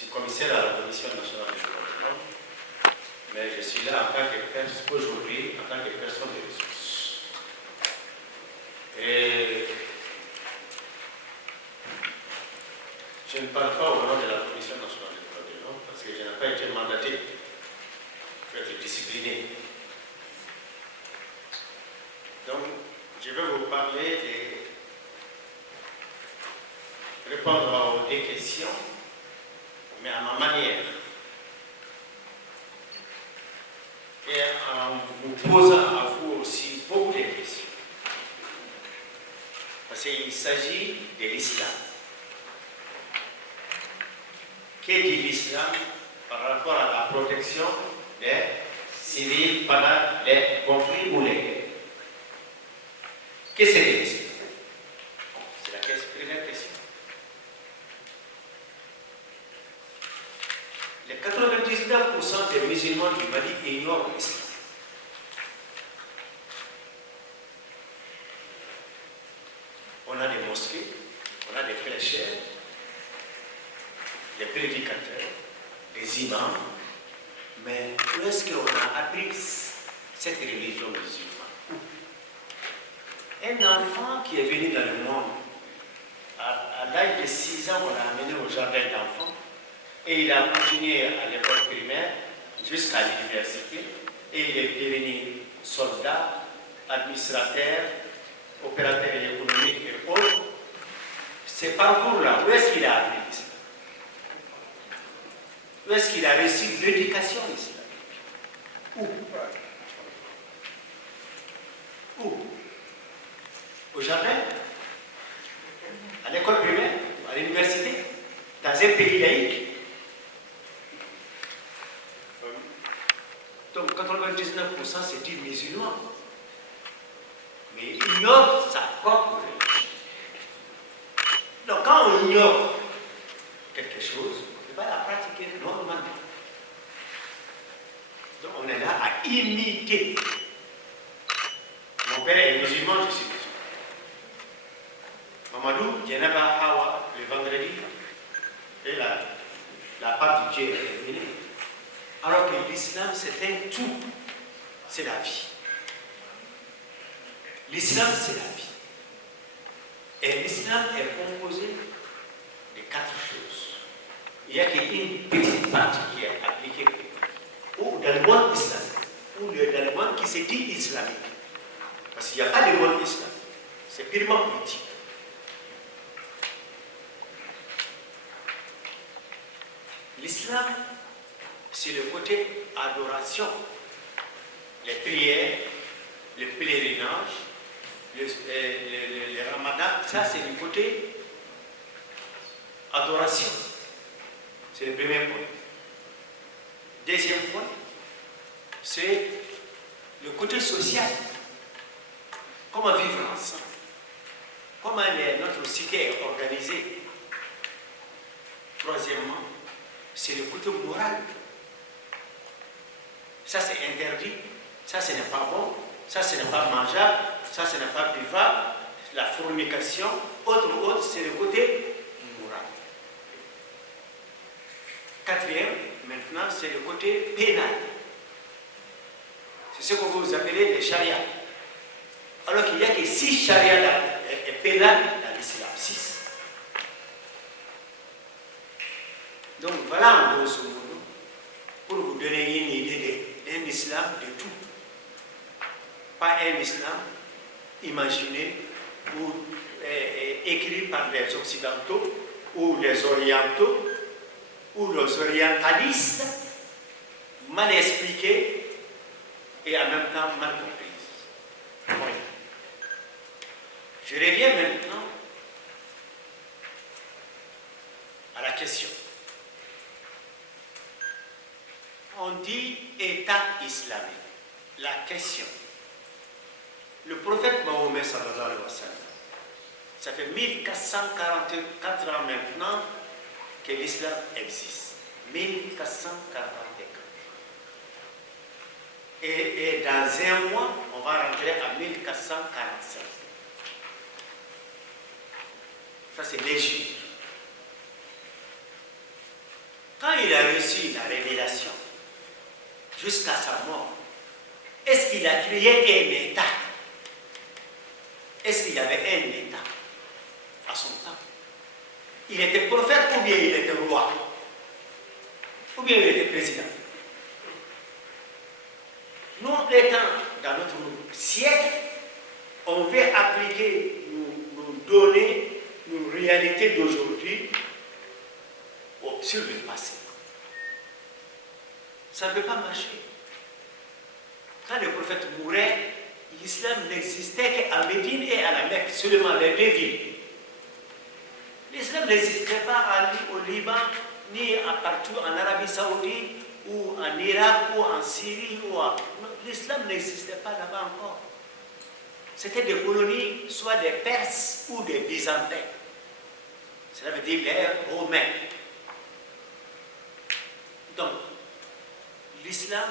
suis commissaire à la Commission nationale de développement, mais je suis là en tant que personne, aujourd'hui, en tant que personne de ressources. Et je ne parle pas au nom de la Commission nationale de développement parce que je n'ai pas été mandaté pour être discipliné. Donc, je vais vous parler de répondre aux deux questions, mais à ma manière. Et en vous posant à vous aussi beaucoup de questions. Parce qu'il s'agit de l'islam. Qu'est-ce dit l'islam par rapport à la protection des civils pendant les conflits ou les guerres? Qu'est-ce que c'est l'islam? C'est la première question. Les 99% des musulmans du Mali ignorent l'islam. On a des mosquées, on a des prêcheurs, des prédicateurs, des imams, mais où est-ce qu'on a appris cette religion musulmane? Un enfant qui est venu dans le monde, à l'âge de 6 ans, on l'a amené au jardin d'enfants et il a continué à l'école primaire jusqu'à l'université et il est devenu soldat, administrateur, opérateur économique et autres. Ce parcours-là, où est-ce qu'il a appris l'islam? Où est-ce qu'il a reçu l'éducation islamique? Où? Au jardin? À l'école primaire? À l'université? Dans un pays laïque? Donc 99% c'est dit musulman. Mais il ignore sa propre religion. Donc quand on ignore quelque chose, on ne peut pas la pratiquer normalement. Donc on est là à imiter. Mon père est musulman, je suis musulman. Mamadou, Djenaba, Hawa, le vendredi, et la part du Dieu est terminée. Alors que l'islam, c'est un tout. C'est la vie. L'islam, c'est la vie. Et l'islam est composé de 4 choses. Il n'y a qu'une petite partie qui est appliquée ou dans le monde islamique, ou dans le monde qui se dit islamique. Parce qu'il n'y a pas de monde islamique. C'est purement politique. L'islam, c'est le côté adoration, les prières, le pèlerinage, le ramadan, ça c'est le côté adoration. C'est le premier point. Deuxième point, c'est le côté social. Comment vivre ensemble? Comment notre cité est organisée? Troisièmement, c'est le côté moral. Ça c'est interdit, ça ce n'est pas bon, ça ce n'est pas mangeable, ça ce n'est pas buvable, la fornication, autre, c'est le côté moral. Quatrième, maintenant, c'est le côté pénal. C'est ce que vous appelez les charia. Alors qu'il n'y a que 6 charia pénales dans l'islam. 6. Donc voilà en grosso modo, pour vous donner une idée d'un islam de tout. Pas un islam imaginé ou écrit par les occidentaux ou les orientaux ou les orientalistes, mal expliqué et en même temps mal compris. Oui. Je reviens maintenant à la question. On dit État islamique. La question. Le prophète Mahomet sallallahu alayhi wa sallam, ça fait 1444 ans maintenant que l'islam existe. 1444. Et dans un mois, on va rentrer à 1447. Ça, c'est l'Égypte. Quand il a reçu la révélation, jusqu'à sa mort, est-ce qu'il a créé un État? Est-ce qu'il y avait un État à son temps? Il était prophète ou bien il était roi? Ou bien il était président? Nous, étant dans notre siècle, on veut appliquer, nous donner nos réalités d'aujourd'hui sur le passé. Ça ne peut pas marcher. Quand le prophète mourait, l'islam n'existait qu'à Médine et à la Mecque, seulement les deux villes. L'islam n'existait pas au Liban, ni partout en Arabie Saoudite, ou en Irak, ou en Syrie. L'islam n'existait pas là-bas encore. C'était des colonies, soit des Perses ou des Byzantins. Cela veut dire les Romains. Donc, l'islam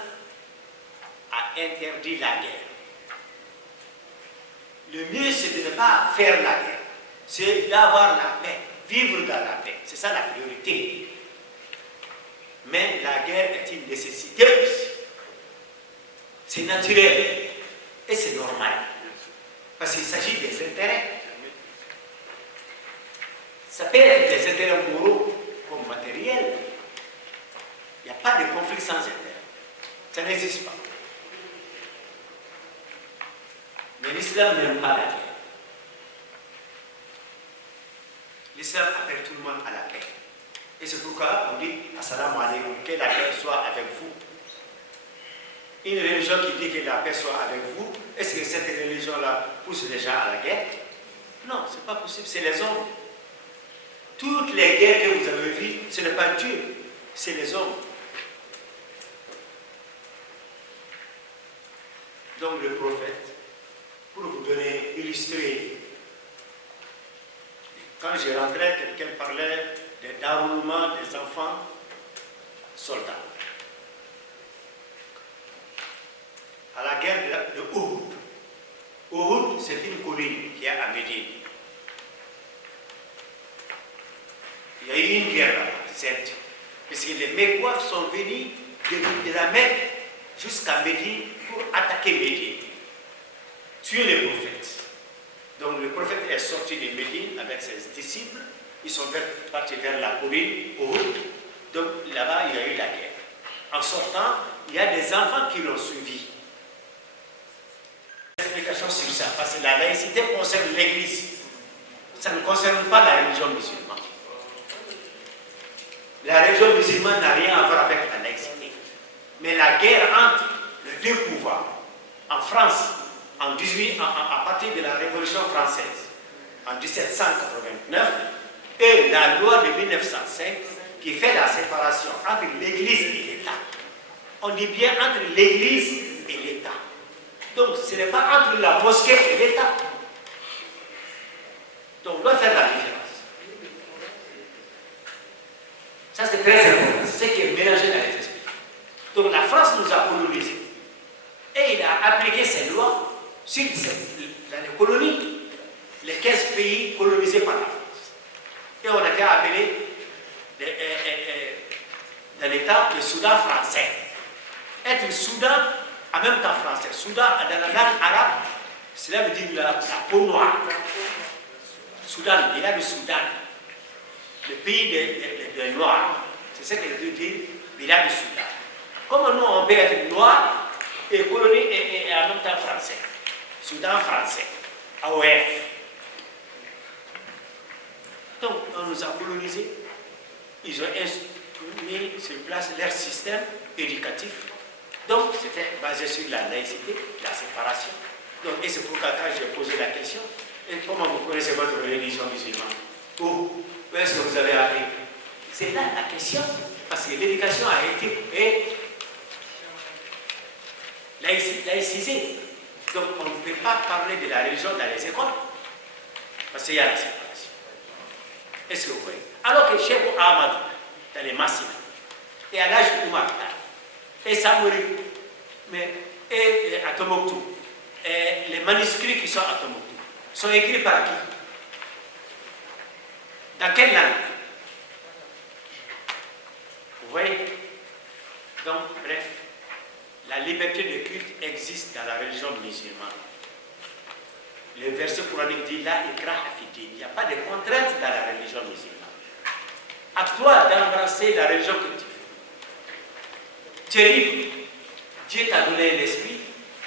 a interdit la guerre. Le mieux, c'est de ne pas faire la guerre. C'est d'avoir la paix, vivre dans la paix. C'est ça la priorité. Mais la guerre est une nécessité aussi. C'est naturel et c'est normal. Parce qu'il s'agit des intérêts. Ça peut être des intérêts moraux comme matériels. Il n'y a pas de conflit sans intérêt. Ça n'existe pas. Mais l'islam n'aime pas la guerre. L'islam appelle tout le monde à la paix. Et c'est pourquoi on dit Assalamu alaikum, que la paix soit avec vous. Une religion qui dit que la paix soit avec vous, est-ce que cette religion-là pousse les gens à la guerre? Non, ce n'est pas possible, c'est les hommes. Toutes les guerres que vous avez vues, ce n'est pas Dieu, c'est les hommes. Donc le prophète, pour vous donner, illustrer, quand je rentrais, quelqu'un parlait des déroulements des enfants soldats. À la guerre de Uhud. Uhud, c'est une colline qui est à Médine. Il y a eu une guerre là-bas, certes. Parce que les Mécois sont venus de la Mecque jusqu'à Médine pour attaquer Médine, tuer les prophètes. Donc le prophète est sorti de Médine avec ses disciples. Ils sont partis vers la colline Uhud. Donc là-bas, il y a eu la guerre. En sortant, il y a des enfants qui l'ont suivi. Explication sur ça, parce que la laïcité concerne l'Église. Ça ne concerne pas la religion musulmane. La religion musulmane n'a rien à voir avec la laïcité. Mais la guerre entre les deux pouvoirs, en France, à partir de la Révolution française, en 1789, et la loi de 1905, qui fait la séparation entre l'Église et l'État. On dit bien entre l'Église et l'État. Donc, ce n'est pas entre la mosquée et l'État. Donc, on doit faire la différence. Ça, c'est très important. C'est ce qui est mélangé dans les esprits. Donc, la France nous a colonisés. Et il a appliqué ses lois sur les colonies, les 15 pays colonisés par la France. Et on a été appelé dans l'État le Soudan français. Être Soudan en même temps français. Soudan, dans la langue arabe, cela veut dire la peau noire. Soudan, il y a le Soudan, le pays des Noirs. C'est ce que veut dire il y a le Soudan. Comment nous, on peut être noir et colonie et en même temps français. Soudan français, AOF. Donc, on nous a colonisés. Ils ont mis sur place leur système éducatif. Donc, c'était basé sur la laïcité, la séparation. Donc, et c'est pourquoi quand j'ai posé la question, et comment vous connaissez votre religion musulmane? Où est-ce que vous avez appris? C'est là la question, parce que l'éducation a été laïcisée. Donc, on ne peut pas parler de la religion dans les écoles, parce qu'il y a la séparation. Est-ce que vous voyez? Alors que Cheikh Ahmad, dans les Massina, et à l'âge Oumar, et Samouri, et à Tombouctou, et les manuscrits qui sont à Tombouctou, sont écrits par qui? Dans quelle langue? Vous voyez? Donc, bref, la liberté de culte existe dans la religion musulmane. Le verset coranique dit là, il n'y a pas de contrainte dans la religion musulmane. À toi d'embrasser la religion que tu veux. Tu es libre. Dieu t'a donné l'esprit,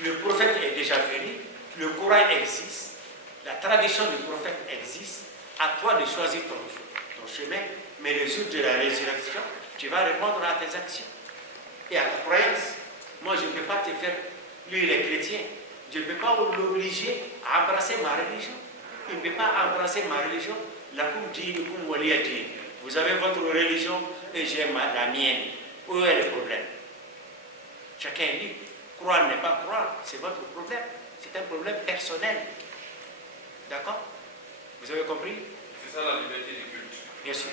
le prophète est déjà venu, le Coran existe, la tradition du prophète existe. À toi de choisir ton chemin, mais le jour de la résurrection, tu vas répondre à tes actions et à ta croyance. Moi, je ne peux pas te faire, lui il est chrétien, je ne peux pas l'obliger à embrasser ma religion. Il ne peut pas embrasser ma religion. Vous avez votre religion et j'ai la mienne. Où est le problème? Chacun est libre. Croire n'est pas croire, c'est votre problème. C'est un problème personnel. D'accord? Vous avez compris? C'est ça la liberté du culte. Bien sûr.